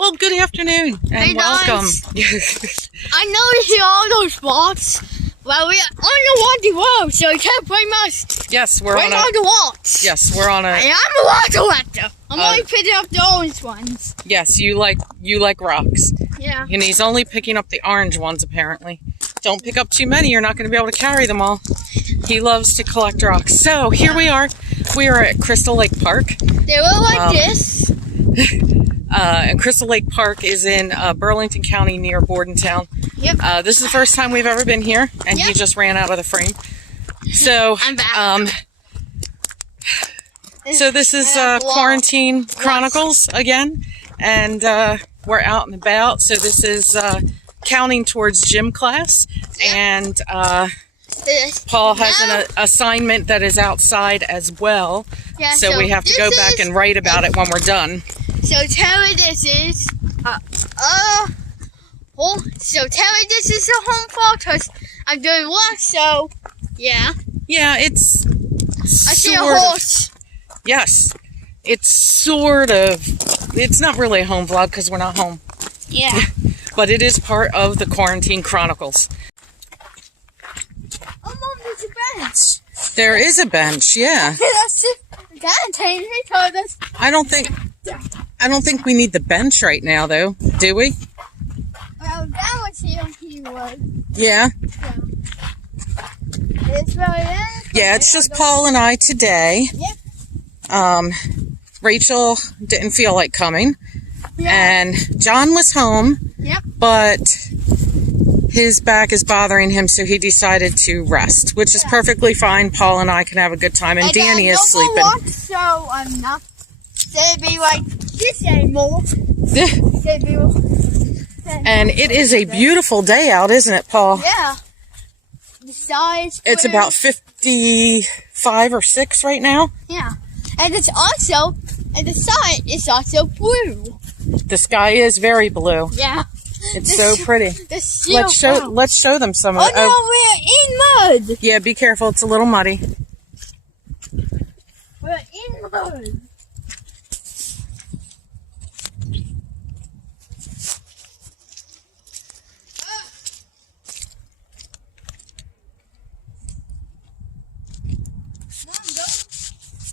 Well, good afternoon and Hey, welcome. I know you see all those spots. Well, we're on the Water Road, so you can't blame us. Yes, We're on the walks. Yes, we're on a. I am a water collector. I'm only picking up the orange ones. Yes, you like rocks. Yeah. And he's only picking up the orange ones apparently. Don't pick up too many. You're not going to be able to carry them all. He loves to collect rocks. So here we are. We are at Crystal Lake Park. They look like this. And Crystal Lake Park is in Burlington County near Bordentown. Yep. This is the first time we've ever been here, and he just ran out of the frame. So, I'm back. So this is Quarantine Chronicles again, and we're out and about. So this is counting towards gym class, and Paul has an assignment that is outside as well. Yeah, so we have to go back and write about it when we're done. So tell me this is so tell me this is a home fall because I'm doing work. So yeah. Yeah, it's. I see a horse. Yes, it's sort of. It's not really a home vlog because we're not home. Yeah. But it is part of the Quarantine Chronicles. Oh, Mom, there's a bench. There is a bench, yeah. That's it. That changed me because I don't think we need the bench right now, though. Do we? well, that was here. He was. Yeah. It's really nice. Yeah, it's just Paul and I today. Yep. Rachel didn't feel like coming. Yeah. And John was home. Yep. But his back is bothering him, so he decided to rest, which is perfectly fine. Paul and I can have a good time, and Danny is sleeping. Walk, so I'm not gonna be like this anymore. And it is a beautiful day out, isn't it, Paul? Yeah. The size. It's about 55 or 6 right now. Yeah. And it's also, and the side is also blue. The sky is very blue. Yeah. It's so pretty. Let's show them some of it. Oh no, we're in mud. Yeah, be careful. It's a little muddy. We're in mud. Mom,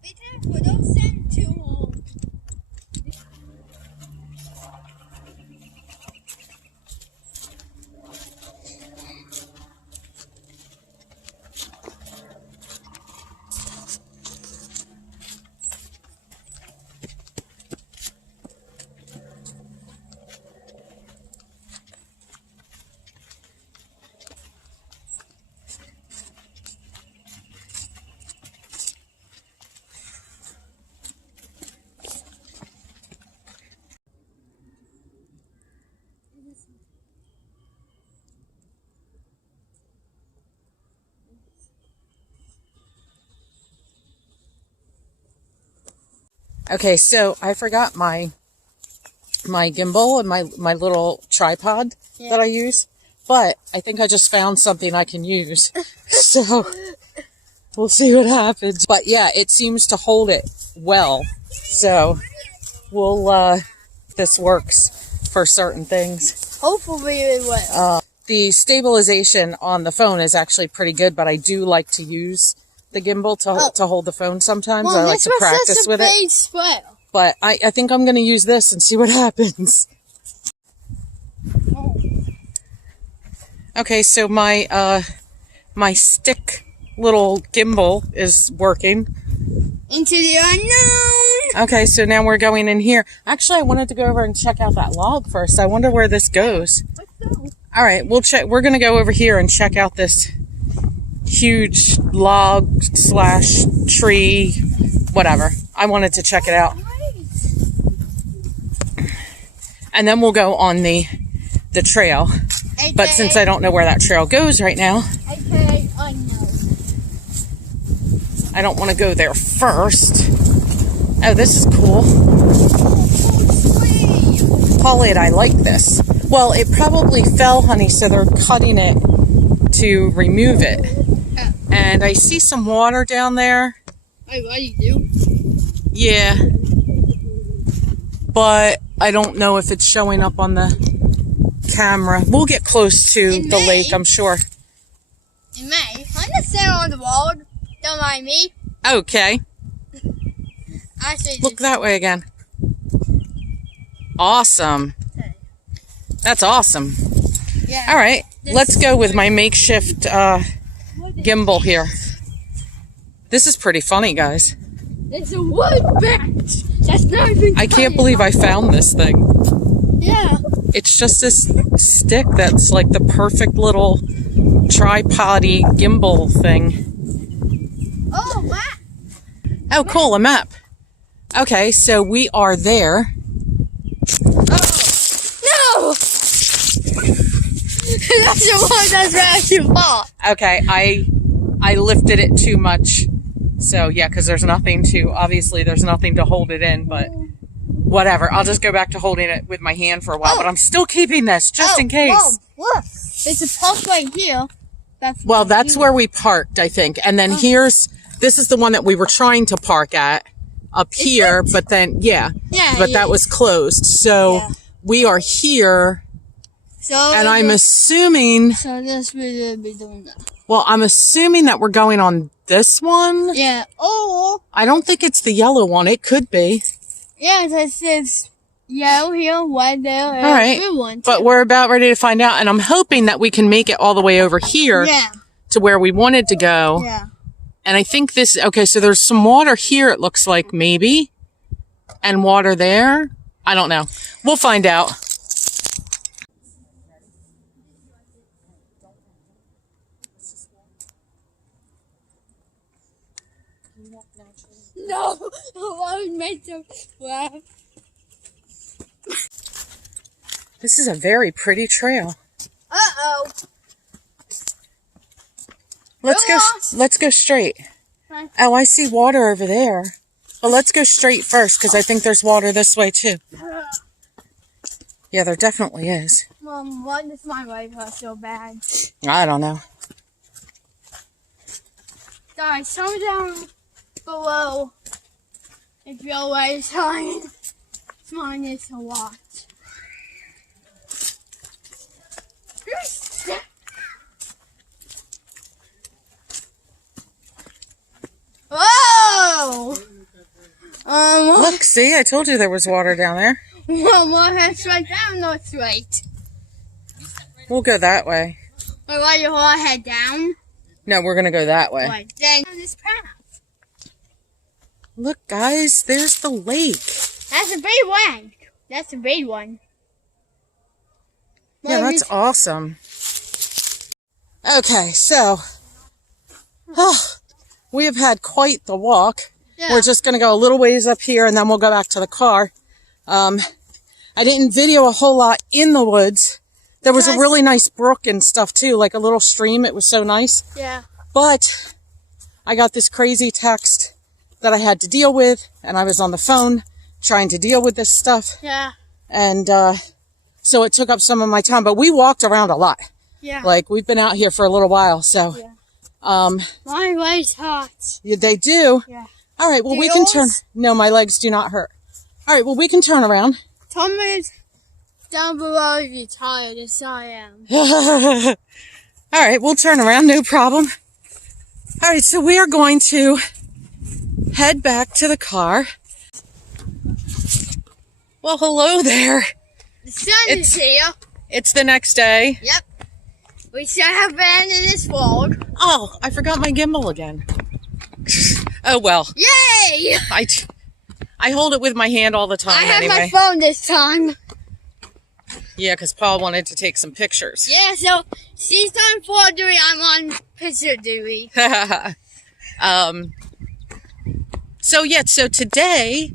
be careful. Don't stand too long. Okay, so I forgot my gimbal and my little tripod that I use, but I think I just found something I can use. So we'll see what happens. But yeah, it seems to hold it well. So we'll this works for certain things. Hopefully it will. The stabilization on the phone is actually pretty good, but I do like to use the gimbal to hold the phone sometimes. Mom, I like to practice with it. Spell. But I think I'm going to use this and see what happens. Okay, so my stick little gimbal is working. Into the unknown. Okay, so now we're going in here. Actually, I wanted to go over and check out that log first. I wonder where this goes. Let's go. All right, we'll check. We're going to go over here and check out this huge log / tree, whatever. I wanted to check it out. And then we'll go on the trail. But since I don't know where that trail goes right now, I don't want to go there first. Oh, this is cool. Paulette, I like this. Well, it probably fell, honey, so they're cutting it to remove it. And I see some water down there. Wait, what do you do? Yeah. But I don't know if it's showing up on the camera. We'll get close to the lake, I'm sure. In May, I'm just sitting on the wall. Don't mind me. Okay. Actually, Look that way again. Awesome. That's awesome. Yeah. All right, let's go with my makeshift gimbal here. This is pretty funny, guys. There's a wood bench. That's not even I can't believe I found this thing. Yeah. It's just this stick that's like the perfect little tripod-y gimbal thing. Oh, wow. Oh, cool, a map. Okay, so we are there. No! That's the one that's right too far. Okay, I lifted it too much. So, yeah, because there's nothing to hold it in, but whatever. I'll just go back to holding it with my hand for a while, but I'm still keeping this just in case. Whoa, look. There's a park right here. That's where we parked, I think. And then this is the one that we were trying to park at up here, but then, that was closed. So we are here. So, and I'm assuming, so this will be doing that. Well, I'm assuming that we're going on this one. Yeah. Oh. I don't think it's the yellow one. It could be. Yeah, it says yellow here, white there, and all right. blue one too. But we're about ready to find out, and I'm hoping that we can make it all the way over here to where we wanted to go. Yeah. And I think so there's some water here, it looks like, maybe. And water there. I don't know. We'll find out. No, I made them laugh. This is a very pretty trail. Uh-oh. Let's go straight. Oh, I see water over there. But let's go straight first, because I think there's water this way too. Yeah, there definitely is. Mom, why does my leg hurt so bad? I don't know. Guys, come down below if you're always trying. Mine is to watch. Whoa! Look, see, I told you there was water down there. Well, head straight down, not straight. We'll go that way. Wait, why you hold head down? No, we're gonna go that way. Right, then this path. Look, guys, there's the lake. That's a big one. That's a big one. Yeah, that's awesome. Okay, so we have had quite the walk. Yeah. We're just going to go a little ways up here, and then we'll go back to the car. I didn't video a whole lot in the woods. There was a really nice brook and stuff, too, like a little stream. It was so nice. Yeah. But I got this crazy text that I had to deal with, and I was on the phone trying to deal with this stuff. Yeah. And so it took up some of my time, but we walked around a lot. Yeah. Like, we've been out here for a little while, so. Yeah. My legs hurt. Yeah, they do? Yeah. All right, well, we can turn. No, my legs do not hurt. All right, well, we can turn around. Tell me down below if you're tired, as I am. All right, we'll turn around, no problem. All right, so we are going to head back to the car. Well, hello there. The sun is here. It's the next day. Yep. We should have been in this vlog. Oh, I forgot my gimbal again. Oh, well. Yay! I hold it with my hand all the time anyway. I have my phone this time. Yeah, because Paul wanted to take some pictures. Yeah, so she's on photo duty, I'm on picture duty. So today,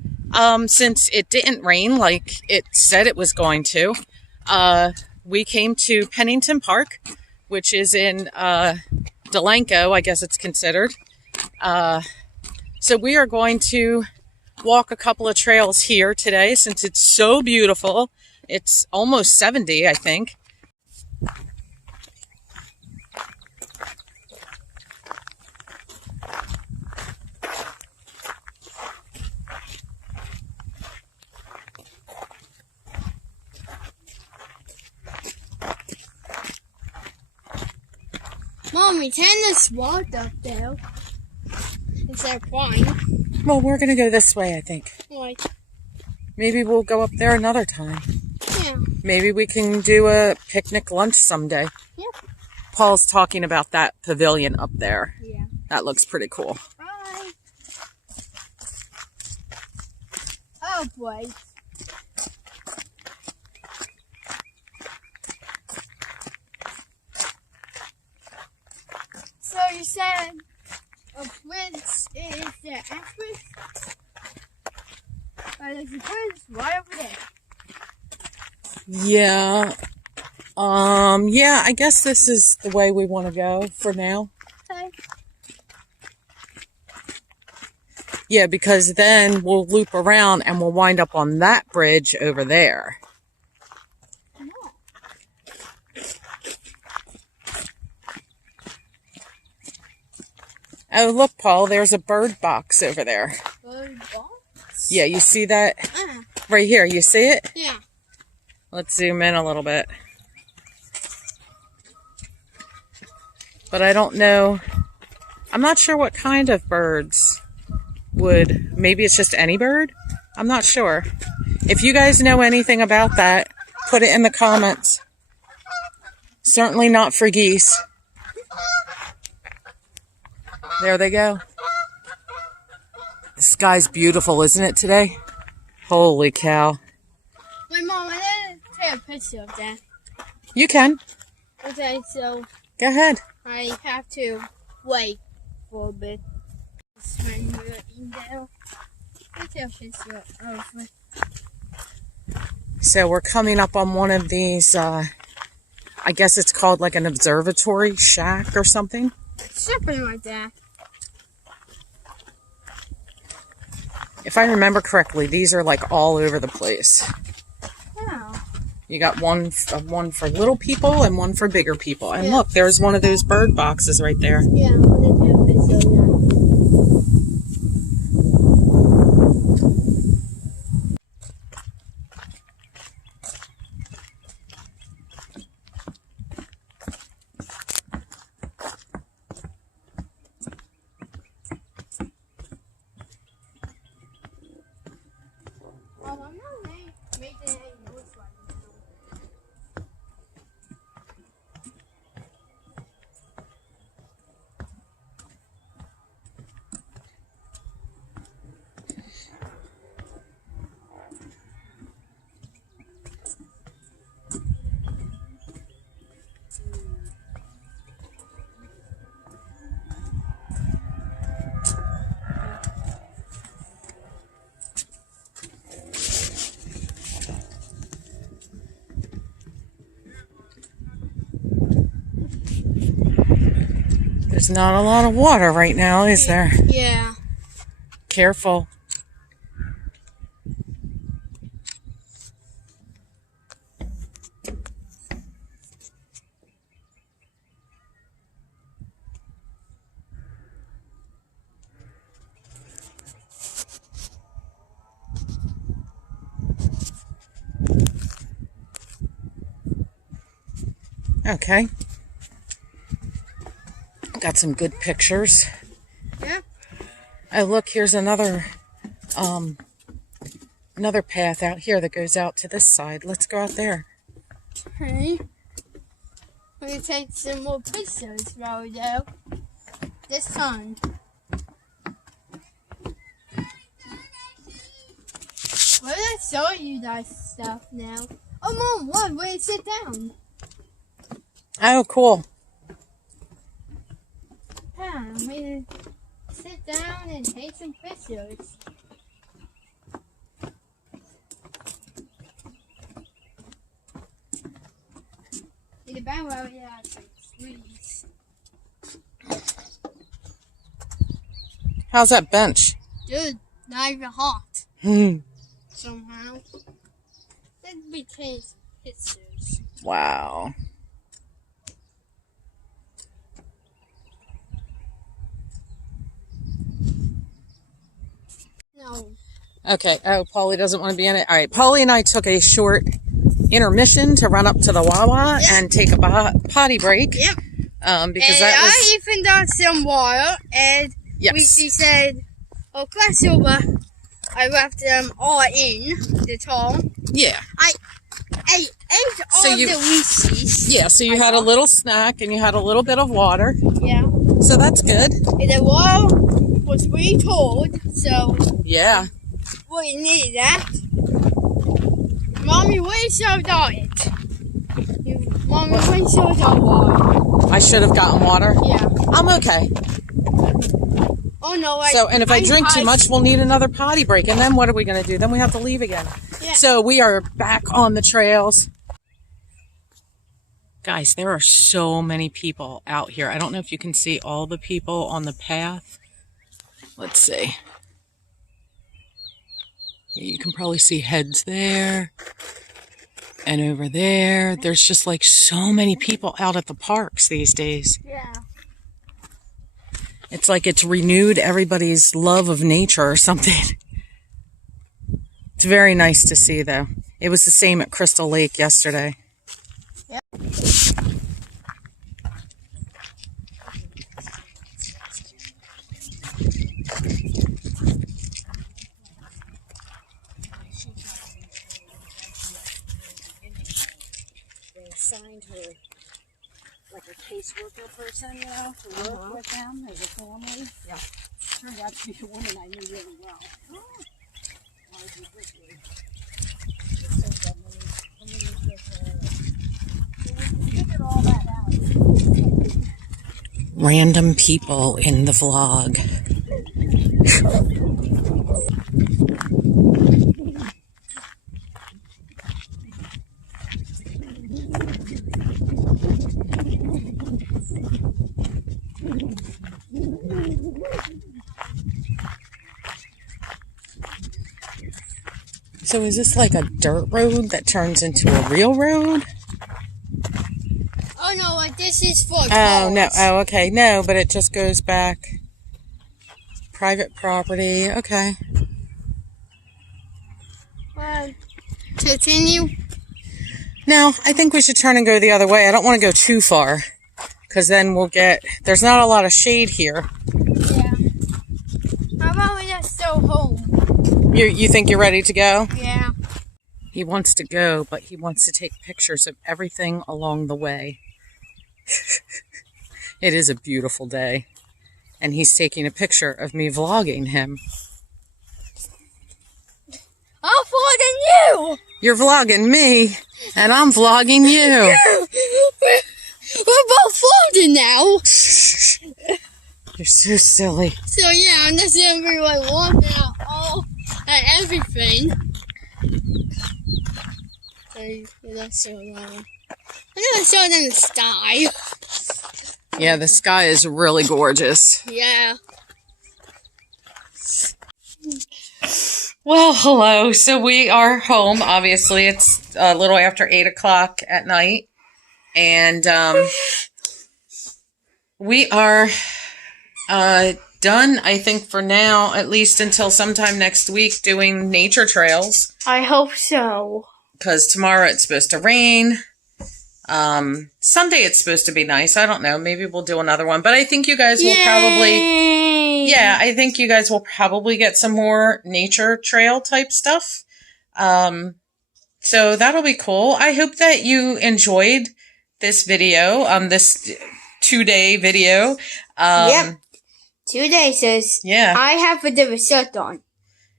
since it didn't rain like it said it was going to, we came to Pennington Park, which is in Delanco, I guess it's considered. So we are going to walk a couple of trails here today since it's so beautiful. It's almost 70, I think. Mommy, turn this wall up there. Instead of flying. Well, we're going to go this way, I think. Why? Maybe we'll go up there another time. Yeah. Maybe we can do a picnic lunch someday. Yeah. Paul's talking about that pavilion up there. Yeah. That looks pretty cool. Bye. Oh, boy. So you said a prince is the actress? There's a prince right over there. Yeah. Yeah, I guess this is the way we want to go for now. Okay. Yeah, because then we'll loop around and we'll wind up on that bridge over there. Oh, look, Paul, there's a bird box over there. Bird box? Yeah, you see that? Right here, you see it? Yeah. Let's zoom in a little bit. But I don't know. I'm not sure what kind of birds would. Maybe it's just any bird? I'm not sure. If you guys know anything about that, put it in the comments. Certainly not for geese. There they go. The sky's beautiful, isn't it, today? Holy cow. Wait, Mom, I didn't take a picture of that. You can. Okay, so Go ahead. I have to wait for a bit. When we're in there, I'll take a picture of it. So we're coming up on one of these, I guess it's called like an observatory shack or something. Something like that. If I remember correctly, these are like all over the place. Yeah. You got one for little people and one for bigger people. And Yeah. look, there's one of those bird boxes right there. Yeah, I'm gonna take a picture of that. I'm not making any noise right now. There's not a lot of water right now, is there? Yeah. Careful. Okay. Got some good pictures. Yeah. Oh, look, here's another path out here that goes out to this side. Let's go out there. Okay. We're gonna take some more pictures while we go. This time. Why did I show you that stuff now? Oh, Mom, what? Wait, sit down. Oh, cool. Yeah, I'm gonna sit down and take some pictures. In the background, we have some trees. How's that bench? Good, not even hot. Hmm. Somehow. Let me take some pictures. Wow. No. Okay. Oh, Paulie doesn't want to be in it. All right. Paulie and I took a short intermission to run up to the Wawa and take a potty break. Yep. Because and that was... I even got some water, and she said, "Oh, glass over." I wrapped them all in the tall. Yeah. I ate all the Reese's. Yeah, so you had a little snack and you had a little bit of water. Yeah. So that's good. And the water was really cold, so... Yeah. We needed that. Mommy, where's your diet? Mommy, where's your water? I should have gotten water? Yeah. I'm okay. Oh, no, and if I drink too much, we'll need another potty break. And then what are we going to do? Then we have to leave again. Yeah. So we are back on the trails. Guys, there are so many people out here. I don't know if you can see all the people on the path. Let's see. You can probably see heads there. And over there. There's just like so many people out at the parks these days. Yeah. It's like it's renewed everybody's love of nature or something. It's very nice to see, though. It was the same at Crystal Lake yesterday. Yep. They assigned her like a caseworker person, you know, to work with them as a family. Yeah. Turned out to be a woman I knew really well. Random people in the vlog. So is this like a dirt road that turns into a real road? Oh, no, this is for cars. Oh, no. Oh, okay. No, but it just goes back. Private property. Okay. Continue? No, I think we should turn and go the other way. I don't want to go too far. Because then we'll get... There's not a lot of shade here. Yeah. How about we just go home? You think you're ready to go? Yeah. He wants to go, but he wants to take pictures of everything along the way. It is a beautiful day. And he's taking a picture of me vlogging him. I'm vlogging you! You're vlogging me, and I'm vlogging you. We're both vlogging now. You're so silly. So yeah, I'm just gonna be like vlogging out all and everything. Let's show them. I'm gonna show them the sky. Yeah, the sky is really gorgeous. Yeah. Well, hello. So we are home. Obviously, it's a little after 8 o'clock at night. And we are done, I think, for now, at least until sometime next week, doing nature trails. I hope so. Because tomorrow it's supposed to rain. Sunday it's supposed to be nice. I don't know. Maybe we'll do another one. But I think you guys will probably... Yeah, I think you guys will probably get some more nature trail type stuff. So that'll be cool. I hope that you enjoyed this video, this 2-day video. Yep. 2 days says. Yeah. I have a different shirt on.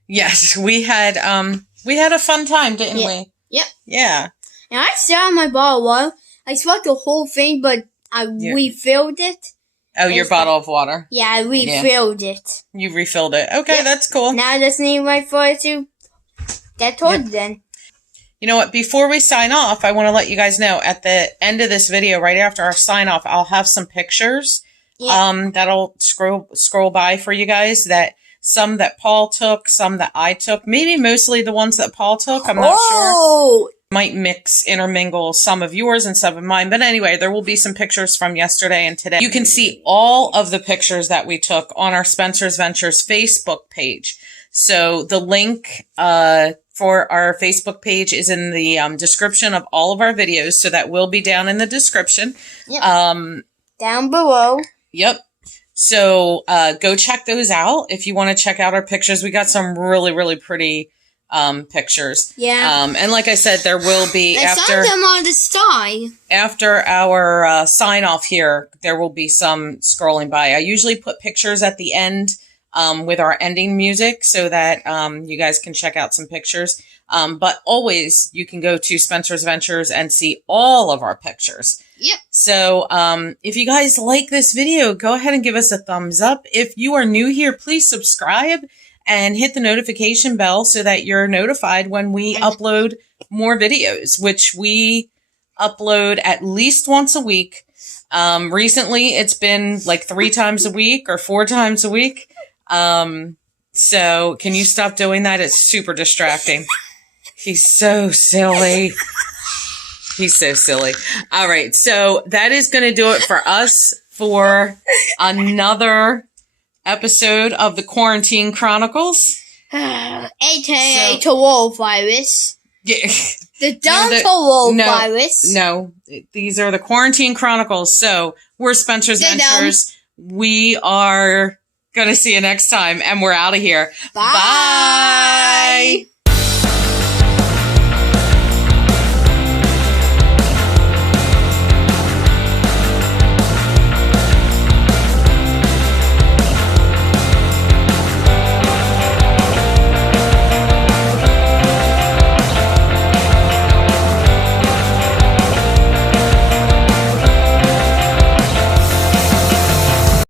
Yes, we had a fun time, didn't we? Yep. Yeah. And I saw my bottle of water. I swallowed the whole thing, but I refilled it. Oh, your bottle of water. Yeah, I refilled it. You refilled it. Okay, that's cool. Now I just need my for it to get towards then. You know what? Before we sign off, I want to let you guys know at the end of this video, right after our sign off, I'll have some pictures. Yeah. That'll scroll by for you guys. That some that Paul took, some that I took. Maybe mostly the ones that Paul took. I'm not sure. Might intermingle some of yours and some of mine. But anyway, there will be some pictures from yesterday and today. You can see all of the pictures that we took on our Spencer's Ventures Facebook page. So the link for our Facebook page is in the description of all of our videos. So that will be down in the description. Yep. down below. Yep. So go check those out if you want to check out our pictures. We got some really, really pretty pictures. Yeah. And like I said, there will be Some of them on the side. After our sign off here, there will be some scrolling by. I usually put pictures at the end with our ending music so that you guys can check out some pictures. But always you can go to Spencer's Ventures and see all of our pictures. Yep. So if you guys like this video, go ahead and give us a thumbs up. If you are new here, please subscribe and hit the notification bell so that you're notified when we upload more videos, which we upload at least once a week. Recently, it's been like 3 times a week or 4 times a week. So can you stop doing that? It's super distracting. He's so silly. He's so silly. All right. So that is going to do it for us for another episode of the Quarantine Chronicles. AKA Tawol virus. Yeah. The Tawol virus. No, these are the Quarantine Chronicles. So we're Spencer's Ventures. We are going to see you next time, and we're out of here. Bye. Bye.